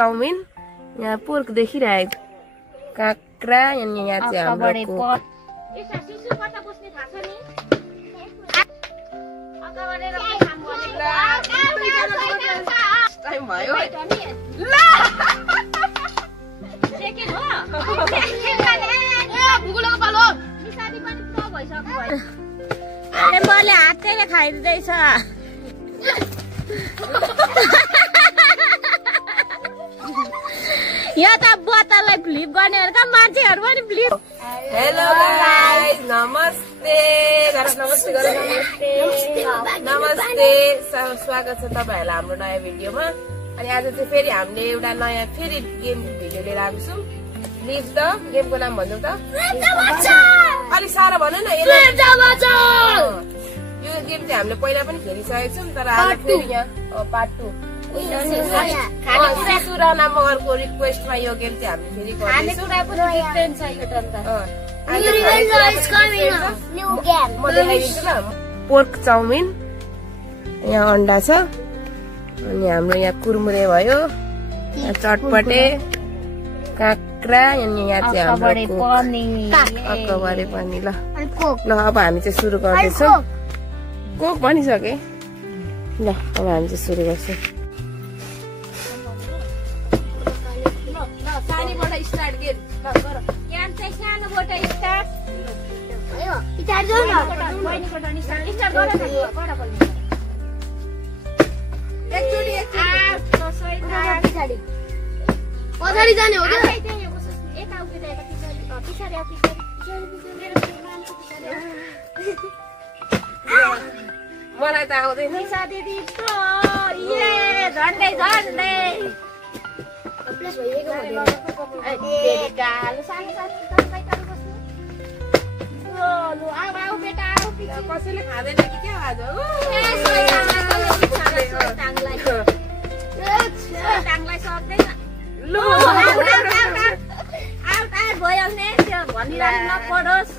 Chowmein यहाँ pork देखिरहेको काँक्रा यहाँ चाहिँ हाम्रो भयो हातले खाइदिँदैछ यो त बोतललाई फ्लिप गर्नेहरुका मान्छेहरु पनि फ्लिप। हेलो गाइस, नमस्ते नमस्ते स्वागत छ तपाईहरुलाई हाम्रो नयाँ भिडियोमा। अनि आज चाहिँ फेरि हामीले एउटा नयाँ फेरि गेम भिडियो लिएर आएको छौं। लिभ द गेमको नाम भन्नु त अलि साह्रो भन्नु न। यो गेम चाहिँ हामीले पहिला पनि खेलिसकेको छौं, तर आज फेरि यहाँ पार्ट 2 शिशु राणा मगरको रिक्वेस्टमा यो गेम चाहिँ हामीले फेरि गर्दैछौँ। म देखाइदिन्छु ल। पोर्क चाउमिन, यहाँ अंडा छ, अनि हाम्रो यहाँ कुरमुरे भयो, यहाँ चटपटे, काँक्रा, अनि यहाँ चाहिँ हाम्रो अकबरे पनि। ल अब हामी चाहिँ सुरु गर्दैछौँ। कोक भनिसके ल, अब हामी चाहिँ सुरु गर्छौँ। पछाडि जाने हो क्या? मलाई त आउँदैन। कसैले खाँदैन कि क्या आज? भइहाल्ने त्यो भनिरहनु नपरोस्।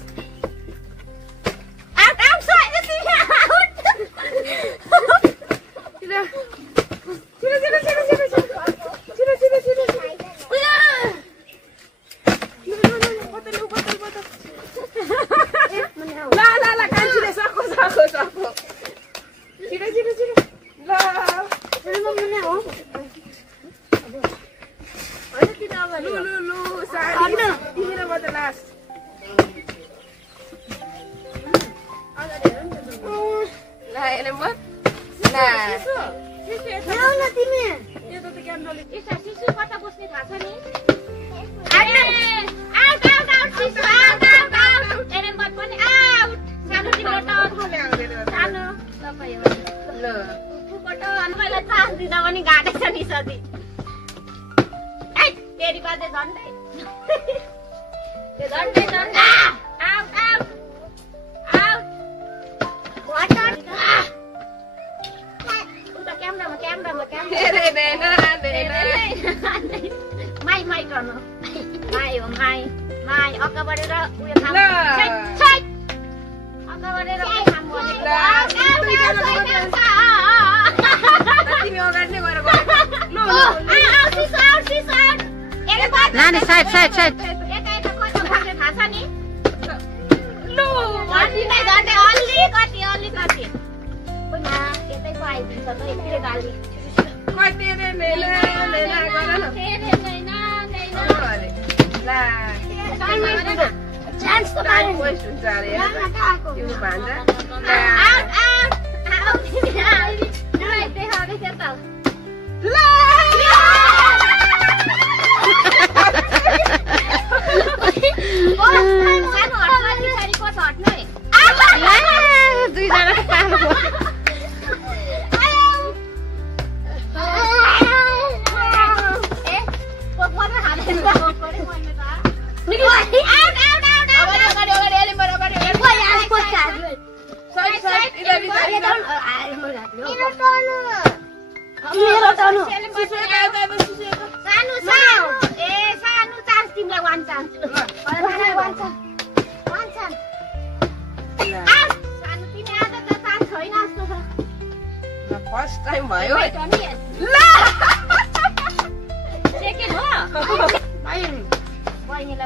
फर्स्ट टाइम भयो।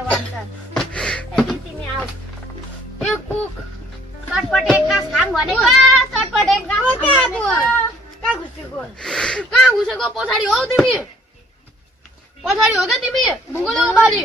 भन्छ यति तिमी आऊ यो कुक चटपटे एक ग्लास खाम भनेको चटपटे एक ग्लास कहाँ घुसेको पछाडि हौ तिमी पछाडि हो क्या तिमी भुङ्गोको बारी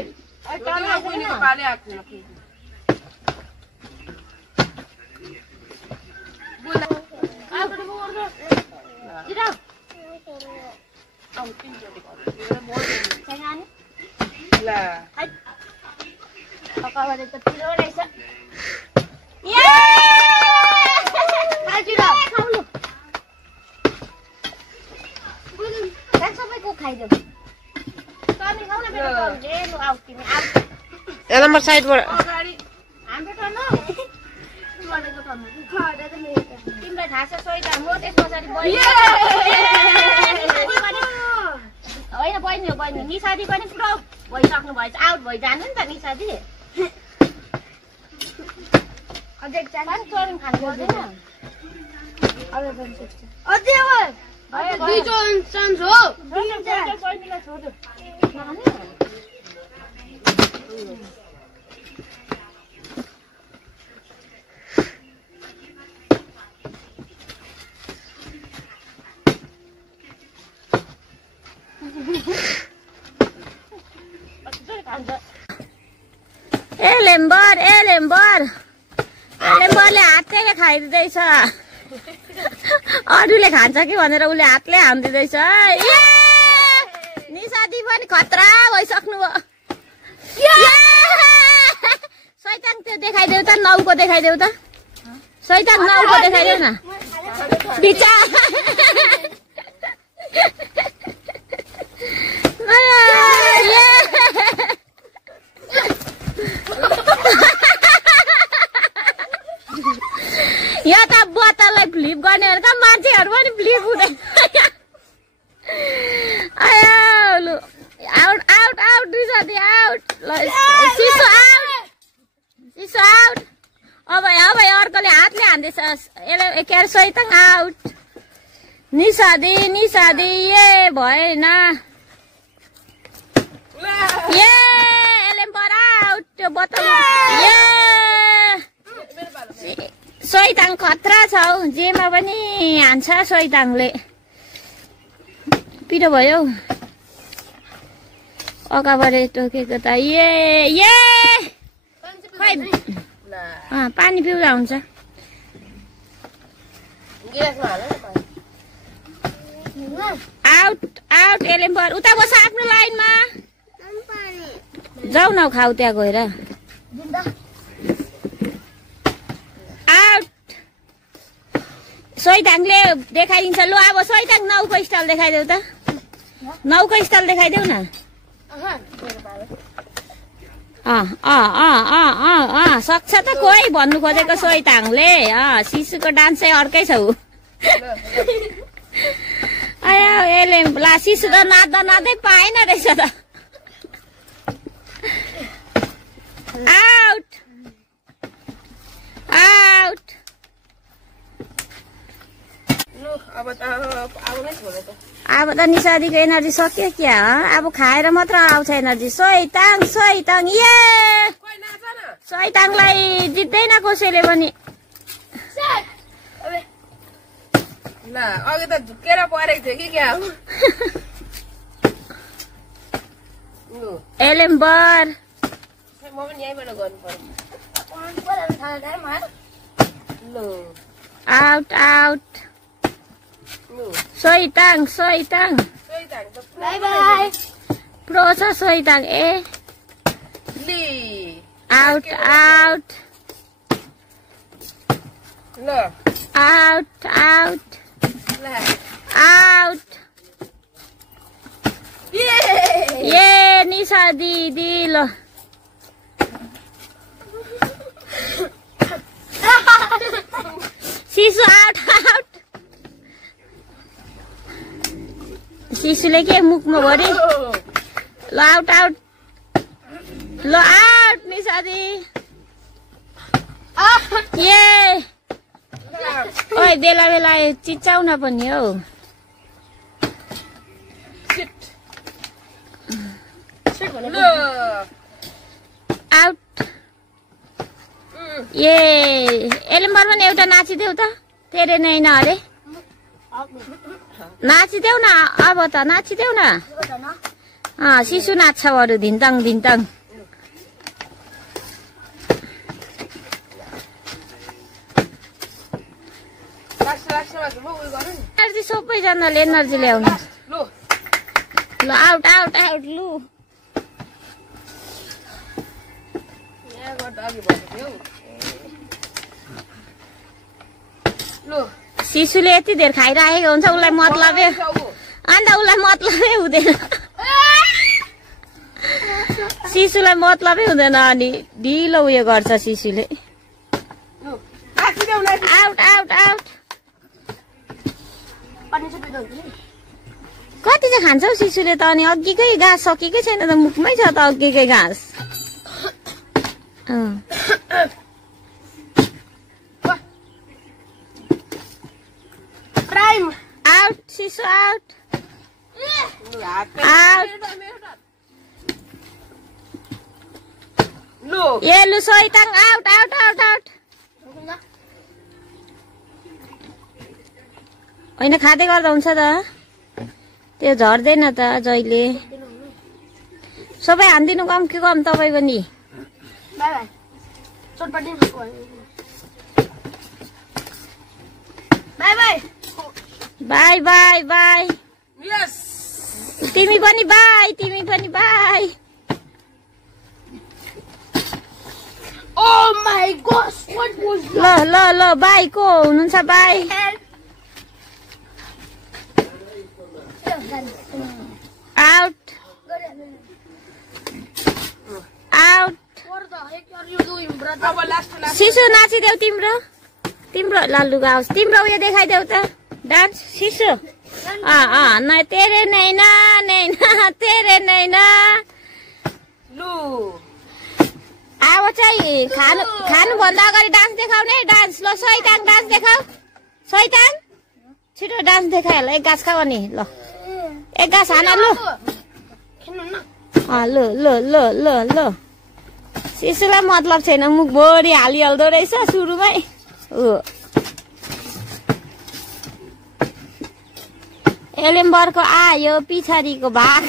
सबैको खाइदेऊ नम्बर साइडबाट तिमीलाई थाहा छ सोइटा म त्यस पछाडि होइन बहिनी हो बहिनी निसादी पनि पुरा भइसक्नु भएछ आउट भइजानु नि त निसादी अझै खानु पर्दैन लेम्बरले हातले खाइदिँदैछ अरूले खान्छ कि भनेर उसले हातले हान्दिँदैछ निसादी पनि खतरा भइसक्नु भयो सैतान त्यो देखाइदेऊ त नाउको देखाइदेऊ त सैतान नाउको देखाइदेऊ न बिचा यहाँ त बोतललाई फ्लिप गर्ने भनेको मान्छेहरू पनि फ्लिप हुँदैन आउट आउट आउट निसादी आउट सिसो आउट सिसो आउट अब अर्कोले हातले हान्दैछ यसले के अरे सैताङ आउट निसादी निसादी ए भएन एलेम्बर आउट त्यो बोतल सैताङ खतरा छ हौ जेमा पनि हान्छ सैताङले पिरो भयो अगाबाट टोकेको त खै पानी पिउँदा हुन्छ आउट आउट एलेम्बर उता बस आफ्नो लाइनमा जाऊ न खाऊ त्यहाँ गएर आउट सैताङले देखाइदिन्छ लु अब सैताङ नाउको स्टाइल देखाइदेऊ त नाउको स्टाइल देखाइदेऊ न सक्छ त कोही भन्नु खोजेको सैताङले शिशुको डान्सै अर्कै छ ऊ ला शिशु त नाच्दा नाच्दै पाएन रहेछ त आउट आउट अब त निसादीको एनर्जी सक्यो क्या अब खाएर मात्र आउँछ एनर्जी सैताङ सैताङ सैताङलाई जित्दैन कसैले पनि अघि त झुक्केर परेको थियो कि क्या एलेम्बर म पनि यहीँबाट गर्नु पर्यो आउट आउट सैताङ सैताङ बाई बाई प्रो छ सैताङ ए out out out out out ए निशा दिदी ल शिशु आउट आउट शिशुले के मुखमा भरि ल आउट आउट ल आउट निशा दी ए ओइ बेला बेला चिच्चाउन पनि हौ आउट ए एलेम्बर पनि एउटा नाचिदेऊ त तेरे नै न अरे नाचिदेऊ न अब त नाचिदेऊ न शिशु नाच्छ अरू धिन्तङ धिन्तङ एनर्जी सबैजनाले एनर्जी ल्याउनु ल आउट आउट आउट लु शिशुले यति धेर खाइराखेको हुन्छ उसलाई मतलबै अन्त उसलाई मतलबै हुँदैन शिशुलाई मतलबै हुँदैन अनि ढिलो उयो गर्छ शिशुले आउट आउट आउट कति चाहिँ खान्छ हौ शिशुले त अनि अघिकै घाँस सकेकै छैन त मुखमै छ त अघिकै घाँस आउट शिशु आउट आउट ए लु सोइताङ आउट आउट आउट आउट होइन खाँदै गर्दा हुन्छ त त्यो झर्दैन त जहिले सबै हानिदिनु कम के कम तपाईँ पनि बाई बाई बाई तिमी पनि बाई तिमी पनि बाई ल ल ल बाई को हुनुहुन्छ बाई आउट आउट शिशु नाचिदेऊ तिम्रो तिम्रो लल्लुगा आओस् तिम्रो उयो देखाइदेऊ त डान्स शिशु न तेरे नैना नैना तेरे नैना लु अब चाहिँ खानुभन्दा अगाडि डान्स देखाउने डान्स ल सैताङ डान्स देखाऊ सैताङ छिटो डान्स देखायो ल एक गाँस खाऊ नि ल एक गाँस हान लु ल ल ल ल ल शिशुलाई मतलब छैन मुख भरि हालिहाल्दो रहेछ सुरुमै एलेम्बरको आयो पछाडिको भाग